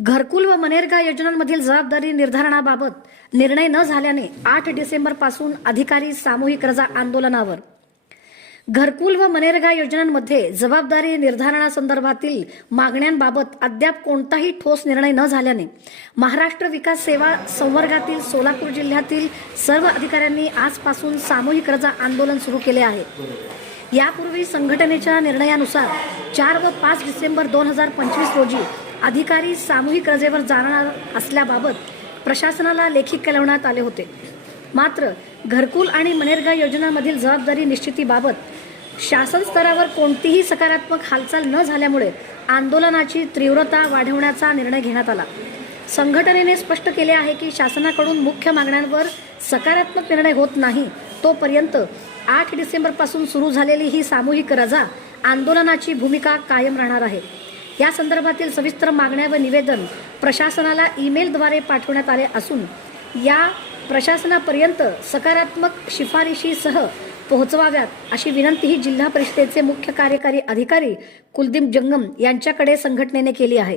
घरकुल व मनेरगा योजनांमधील जबाबदारी निर्धारणाबाबत निर्णय न झाल्याने आठ डिसेंबरपासून अधिकारी सामूहिक रजा आंदोलनावर. घरकुल व मनेरगा योजनांमध्ये जबाबदारी निर्धारणासंदर्भातील मागण्यांबाबत अद्याप कोणताही ठोस निर्णय न झाल्याने महाराष्ट्र विकास सेवा संवर्गातील सोलापूर जिल्ह्यातील सर्व अधिकाऱ्यांनी आजपासून सामूहिक रजा आंदोलन सुरू केले आहे. यापूर्वी संघटनेच्या निर्णयानुसार चार व पाच डिसेंबर दोन हजार पंचवीस रोजी अधिकारी सामूहिक रजेवर जाणार असल्याबाबत प्रशासनाला लेखी कळवण्यात आले होते. मात्र घरकुल आणि मनरेगा योजनांमधील जबाबदारी निश्चितीबाबत शासन स्तरावर कोणतीही सकारात्मक हालचाल न झाल्यामुळे आंदोलनाची तीव्रता वाढवण्याचा निर्णय घेण्यात आला. संघटनेने स्पष्ट केले आहे की शासनाकडून मुख्य मागण्यांवर सकारात्मक निर्णय होत नाही तोपर्यंत आठ डिसेंबरपासून सुरू झालेली ही सामूहिक रजा आंदोलनाची भूमिका कायम राहणार आहे. या संदर्भातील सविस्तर मागण्या व निवेदन प्रशासनाला ईमेलद्वारे पाठवण्यात आले असून या प्रशासनापर्यंत सकारात्मक शिफारशीसह पोहोचवाव्यात अशी विनंतीही जिल्हा परिषदेचे मुख्य कार्यकारी अधिकारी कुलदीप जंगम यांच्याकडे संघटनेने केली आहे.